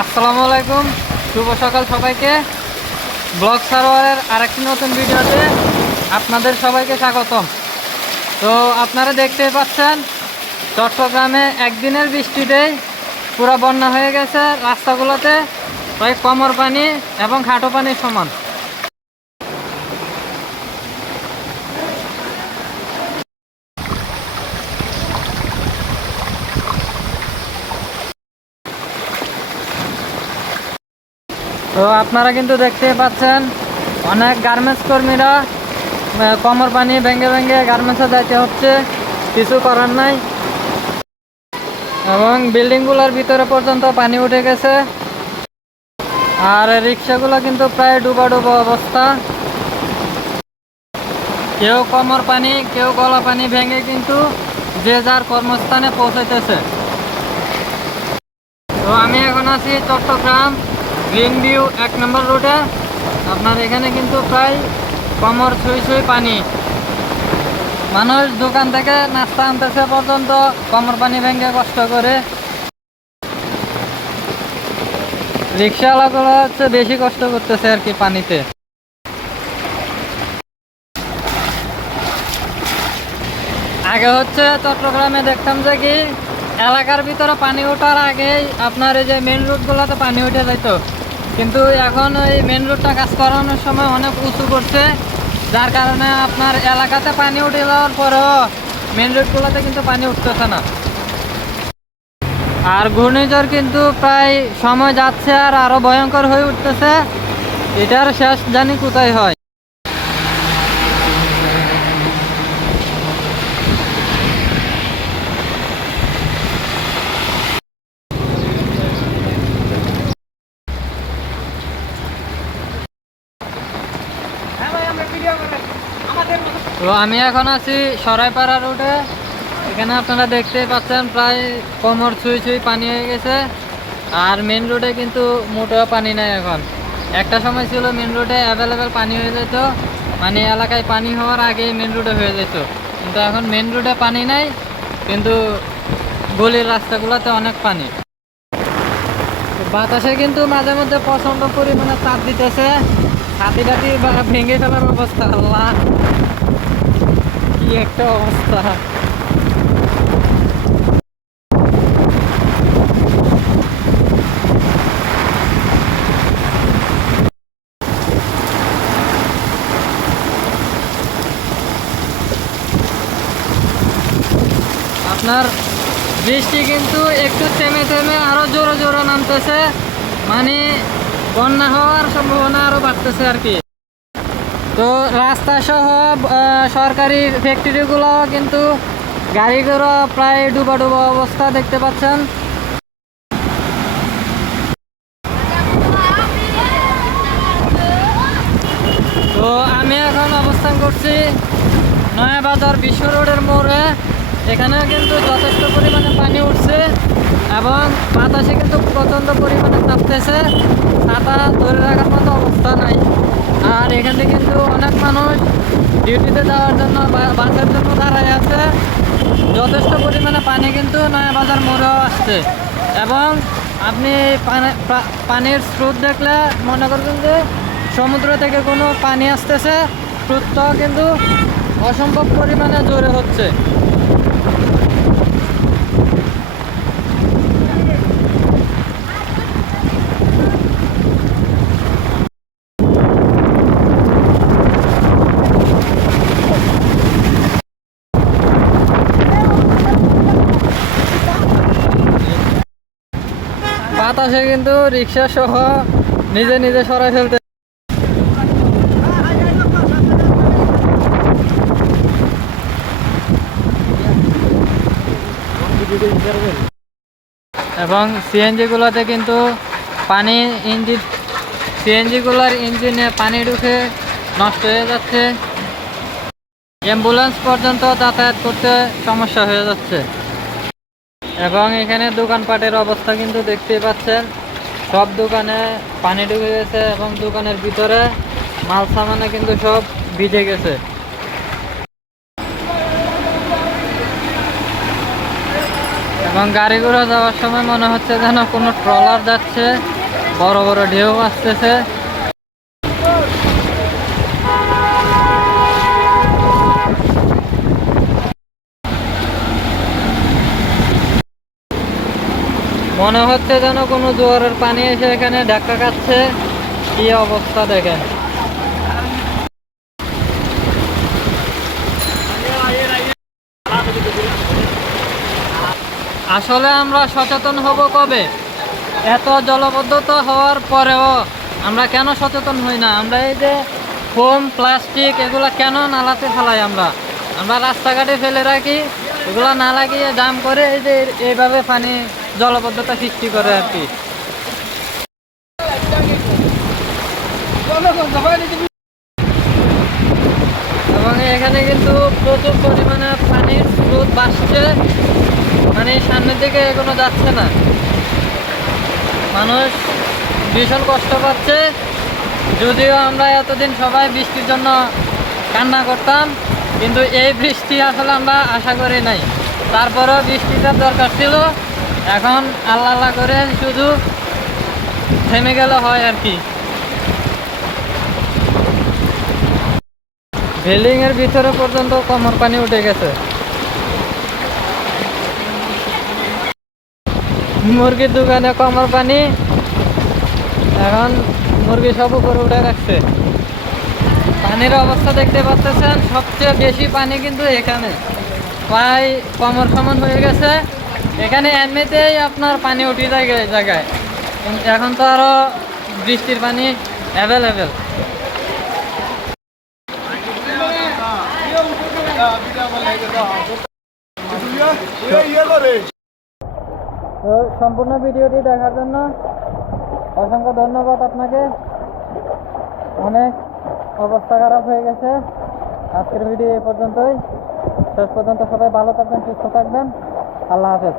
আসসালামু আলাইকুম, শুভ সকাল সবাইকে। ব্লগ সার্ভারের আরেকটি নতুন ভিডিওতে আপনাদের সবাইকে স্বাগতম। তো আপনারা দেখতে পাচ্ছেন, চট্টগ্রামে একদিনের বৃষ্টিতেই পুরা বন্যা হয়ে গেছে রাস্তাগুলোতে, প্রায় কমর পানি এবং খাটো পানির সমান। তো আপনারা কিন্তু দেখতে পাচ্ছেন, অনেক গার্মেন্টস কর্মীরা কোমর পানি ভেঙে ভেঙে গার্মেন্টসে যাইতে হচ্ছে, কিছু করার নাই। এবং বিল্ডিংগুলোর ভিতরে পর্যন্ত পানি উঠে গেছে। আর রিক্সাগুলো কিন্তু প্রায় ডুবা ডুবা অবস্থা। কেউ কোমর পানি, কেউ গলা পানি ভেঙে কিন্তু যে যার কর্মস্থানে পৌঁছাইতেছে। তো আমি এখন আছি চট্টগ্রাম। গ্রিন ভিউ এক নম্বর রোডে আপনার এখানে কিন্তু প্রায় কমর ছুঁই ছুঁই পানি। মানুষ দোকান থেকে নাস্তা আনতেছে পর্যন্ত কমর পানি ভেঙে কষ্ট করে। রিক্সাওয়ালাগুলো হচ্ছে বেশি কষ্ট করতেছে আর কি পানিতে। আগে হচ্ছে চট্টগ্রামে দেখতাম যে কি, এলাকার ভিতরে পানি ওঠার আগেই আপনার এই যে মেন রোডগুলোতে পানি উঠে যেত কিন্তু এখন ওই মেন রোডটা কাজ করানোর সময় অনেক উঁচু করছে, যার কারণে আপনার এলাকাতে পানি উঠে যাওয়ার পরেও মেন রোডগুলোতে কিন্তু পানি উঠতেছে না। আর ঘূর্ণিঝড় কিন্তু প্রায় সময় যাচ্ছে আর আরও ভয়ঙ্কর হয়ে উঠতেছে। এটার শেষ জানি কোথায় হয়। তো আমি এখন আছি সরাইপাড়া রোডে। এখানে আপনারা দেখতে পাচ্ছেন প্রায় কোমর ছুঁই ছুঁই পানি হয়ে গেছে। আর মেন রোডে কিন্তু মোটেও পানি নাই এখন। একটা সময় ছিল মেন রোডে অ্যাভেলেবেল পানি হয়ে যেত। মানে এলাকায় পানি হওয়ার আগে মেন রোডে হয়ে যেত। কিন্তু এখন মেন রোডে পানি নাই, কিন্তু গলির রাস্তাগুলোতে অনেক পানি। বাতাসে কিন্তু মাঝে মধ্যে প্রচণ্ড পরিমাণে চাপ দিতেছে। হাতি টাতি ভেঙে ফেলার অবস্থা, আল্লাহ। একটা অবস্থা। আপনার বৃষ্টি কিন্তু একটু থেমে থেমে আরও জোরে জোরে নামতেছে। মানে বন্যা হওয়ার সম্ভাবনা আরও বাড়তেছে আর কি। তো রাস্তা সহ আহ, সরকারি ফ্যাক্টরিগুলো কিন্তু গাড়িগুলো প্রায় ডুবা ডুবা অবস্থা দেখতে পাচ্ছেন। তো আমি এখন অবস্থান করছি নয়াবাজার বিশ্ব রোডের মোড়ে। এখানে কিন্তু যথেষ্ট পরিমাণে পানি উঠছে এবং বাতাসে কিন্তু প্রচণ্ড পরিমাণে চাপতেছে ছাতা ধরে রাখার মতো অবস্থা নাই এখানে কিন্তু অনেক মানুষ ডিউটিতে যাওয়ার জন্য বাসের জন্য দাঁড়ায় আছে। যথেষ্ট পরিমাণে পানি কিন্তু নয়া বাজার মোড়েও আসছে। এবং আপনি পানি- পানির স্রোত দেখলে মনে করবেন যে সমুদ্র থেকে কোনো পানি আসতেছে, স্রোতটাও কিন্তু অসম্ভব পরিমাণে জোরে হচ্ছে। বাতাসে কিন্তু রিক্সা সহ নিজে নিজে সরাই ফেলতে এবং সিএনজিগুলোতে কিন্তু পানি ইঞ্জিন সিএনজিগুলোর ইঞ্জিনে পানি ঢুকে নষ্ট হয়ে যাচ্ছে। অ্যাম্বুলেন্স পর্যন্ত যাতায়াত করতে সমস্যা হয়ে যাচ্ছে। এবং এখানে দোকানপাটের অবস্থা কিন্তু দেখতেই পাচ্ছেন। সব দোকানে পানি ঢুকে গেছে এবং দোকানের ভিতরে মাল সামানে কিন্তু সব ভিজে গেছে। এবং গাড়ি ঘোড়া যাওয়ার সময় মনে হচ্ছে যেন কোনো ট্রলার যাচ্ছে, বড় বড় ঢেউ আসতেছে। মনে হচ্ছে যেন কোনো জোয়ারের পানি এসে এখানে ধাক্কা খাচ্ছে। কি অবস্থা দেখেন। আসলে আমরা সচেতন হব কবে? এত জলবদ্ধতা হওয়ার পরেও আমরা কেন সচেতন হই না? আমরা এই যে ফোম, প্লাস্টিক এগুলো কেন নালাতে ফেলাই আমরা? আমরা রাস্তাঘাটে ফেলে রাখি, এগুলো না লাগিয়ে জাম করে এই যে এইভাবে পানি জলবদ্ধতা সৃষ্টি করে আর কি। এবং এখানে কিন্তু প্রচুর পরিমাণে পানির স্রোত বাড়ছে মানে সামনের দিকে এখনও যাচ্ছে না। মানুষ ভীষণ কষ্ট পাচ্ছে। যদিও আমরা এতদিন সবাই বৃষ্টির জন্য কান্না করতাম, কিন্তু এই বৃষ্টি আসলে আমরা আশা করি নাই। তারপরেও বৃষ্টিটা দরকার ছিল। এখন আল্লাহ আল্লাহ করে শুধু থেমে গেলে হয় আর কি। বিল্ডিং এর ভিতরে পর্যন্ত কমর পানি উঠে গেছে। মুরগির দোকানে কমর পানি। এখন মুরগি সব উপরে উঠে রাখছে। পানির অবস্থা দেখতে পাচ্ছেন, সবচেয়ে বেশি পানি কিন্তু এখানে। প্রায় কমর সমান হয়ে গেছে। এখানে এমনিতেই আপনার পানি উঠে যায় জায়গায়। এখন তো আরও বৃষ্টির পানি অ্যাভেলেবেল সম্পূর্ণ ভিডিওটি দেখার জন্য অসংখ্য ধন্যবাদ আপনাকে। অনেক অবস্থা খারাপ হয়ে গেছে। আজকের ভিডিও এ পর্যন্তই। শেষ পর্যন্ত সবাই ভালো থাকবেন, সুস্থ থাকবেন। আল্লাহ হাফেজ।